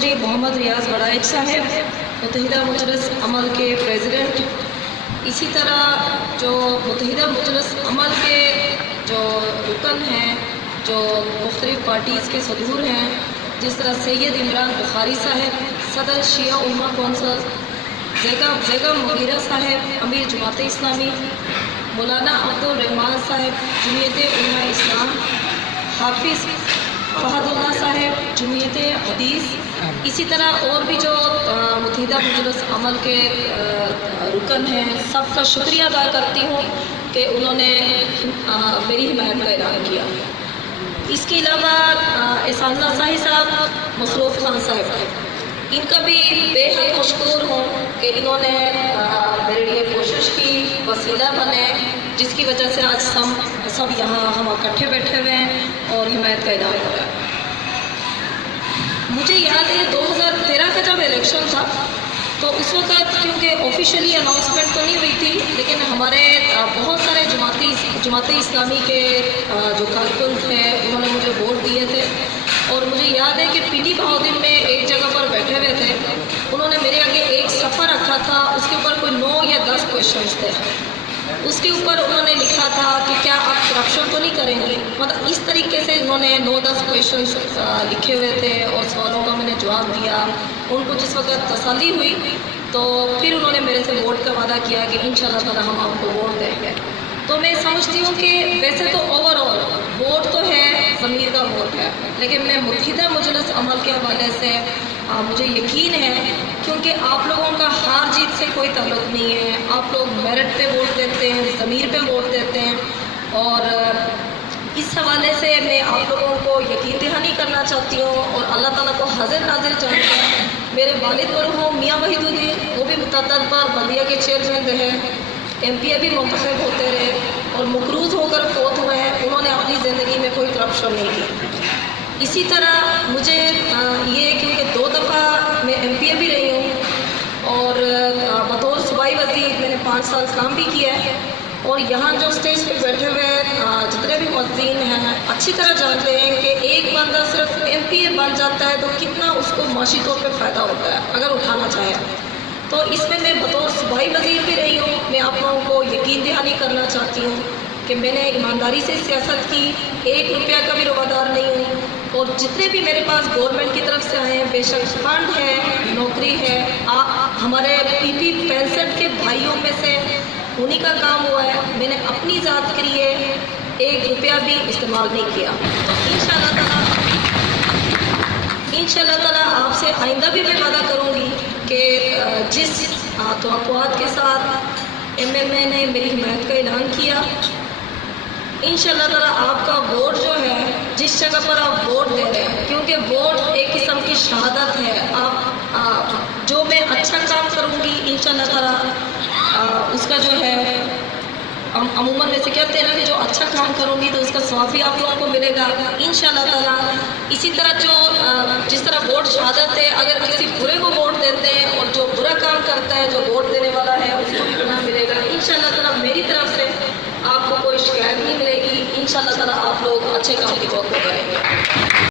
चौधरी मोहम्मद रियाज बड़ाइच साहब, मुत्तहिदा मजलिस अमल के प्रेसिडेंट, इसी तरह जो मुत्तहिदा मजलिस अमल के जो रुकन हैं, जो मुख्तलिफ पार्टीज़ के सदूर हैं, जिस तरह सैयद इमरान बुखारी साहब, सदर शिया उम्मा कौंसल, बेगम मुगीरा साहब, अमीर जमात इस्लामी, मौलाना अब्दुल रहमान साहब, जमीयत उलमा इस्लाम, हाफिज़ फहदुल्लाह साहब, जमीयत हदीस, इसी तरह और भी जो मुत्तहिदा मजलिस अमल के रुकन हैं, सबका शुक्रिया अदा करती हूँ कि उन्होंने मेरी हिमायत का ऐलान किया। इसके अलावा एहसानुल्लाह शाही साहब, मसरूफ़ खान साहब, इनका भी बेहद मशकूर हूँ कि इन्होंने मेरे लिए कोशिश की, वसीला बने, जिसकी वजह से आज सब यहाँ हम इकट्ठे बैठे हुए हैं और हिमायत का ऐलान हो रहा है। मुझे याद है 2013 का जब इलेक्शन था तो उस वक्त क्योंकि ऑफिशियली अनाउंसमेंट तो नहीं हुई थी, लेकिन हमारे बहुत सारे जमात इस्लामी के जो कारकुन थे उन्होंने मुझे वोट दिए थे। और मुझे याद है कि पीटी बहाउद्दीन में एक जगह पर बैठे हुए थे, उन्होंने मेरे आगे एक सफ़ा रखा था, उसके ऊपर कोई 9 या 10 क्वेश्चंस थे। उसके ऊपर उन्होंने लिखा था कि क्या आप करप्शन तो नहीं करेंगे, मतलब इस तरीके से उन्होंने 9-10 क्वेश्चंस लिखे हुए थे और सवालों का मैंने जवाब दिया। उनको जिस वक्त तसल्ली हुई तो फिर उन्होंने मेरे से वोट का वादा किया कि इंशाल्लाह ताला हम आपको वोट देंगे। तो मैं समझती हूँ कि वैसे तो ओवरऑल वोट तो है, ज़मीर का वोट है, लेकिन मैं मुत्तहिदा मजलिस अमल के हवाले से मुझे यकीन है, क्योंकि आप लोगों का हार जीत से कोई ताल्लुक़ नहीं है, आप लोग मेरिट पे वोट देते हैं, ज़मीर पे वोट देते हैं। और इस हवाले से मैं आप लोगों को यकीन दहानी करना चाहती हूँ और अल्लाह ताला को हाजिर नाजिर जानते हैं। मेरे वालिद मरहूम मियाँ वहीदुद्दीन, वो भी मुतअद्दिद बार बल्दिया के चेयरमैन रहे, MP भी मुंतखब होते रहे और मकरूज़ होकर फौत हुए हैं, उन्होंने अपनी ज़िंदगी में कोई करप्शन नहीं की। इसी तरह मुझे ये क्योंकि 2 दफ़ा मैं MP भी रही हूँ और बतौर सूबाई वज़ीर मैंने 5 साल काम भी किया है। और यहाँ जो स्टेज पे बैठे हुए जितने भी मुअज़्ज़िन हैं अच्छी तरह जानते हैं कि एक बंदा सिर्फ MP बन जाता है तो कितना उसको माशी तौर पे फ़ायदा होता है अगर उठाना चाहे। तो इसमें मैं बतौर सूबाई वज़ीर भी रही हूँ। मैं आप लोगों को यकीन दहानी करना चाहती हूँ कि मैंने ईमानदारी से सियासत की, 1 रुपया का भी रोवादार नहीं हूँ। और जितने भी मेरे पास गवर्नमेंट की तरफ से आए हैं, बेशक फंड है, नौकरी है, हमारे PP 65 के भाइयों में से उन्हीं का काम हुआ है, मैंने अपनी ज़ात के लिए 1 रुपया भी इस्तेमाल नहीं किया। तो इंशाअल्लाह ताला आपसे आइंदा भी मैं वादा करूँगी कि जिस तवक्कुआत के साथ MMA ने मेरी हिमायत का ऐलान किया, इंशाअल्लाह ताला आपका वोट जो है, जिस जगह पर आप वोट दे रहे हैं, क्योंकि वोट एक किस्म की शहादत है, आप जो मैं अच्छा काम करूँगी इंशाअल्लाह ताला उसका जो है अमूमन वैसे कहते हैं ना कि जो अच्छा काम करूँगी तो उसका सवाब भी आप लोगों को मिलेगा इंशाअल्लाह ताला। इसी तरह जिस तरह वोट शहादत है, अगर किसी बुरे को वोट देते हैं और जो बुरा काम करता है, जो वोट देने वाला है, उसको भी गुनाह मिलेगा इंशाअल्लाह ताला। मेरी तरफ से आपको कोई शिकायत नहीं मिलेगी इंशाअल्लाह ताला। आप लोग अच्छे काम की तवक्को करेंगे।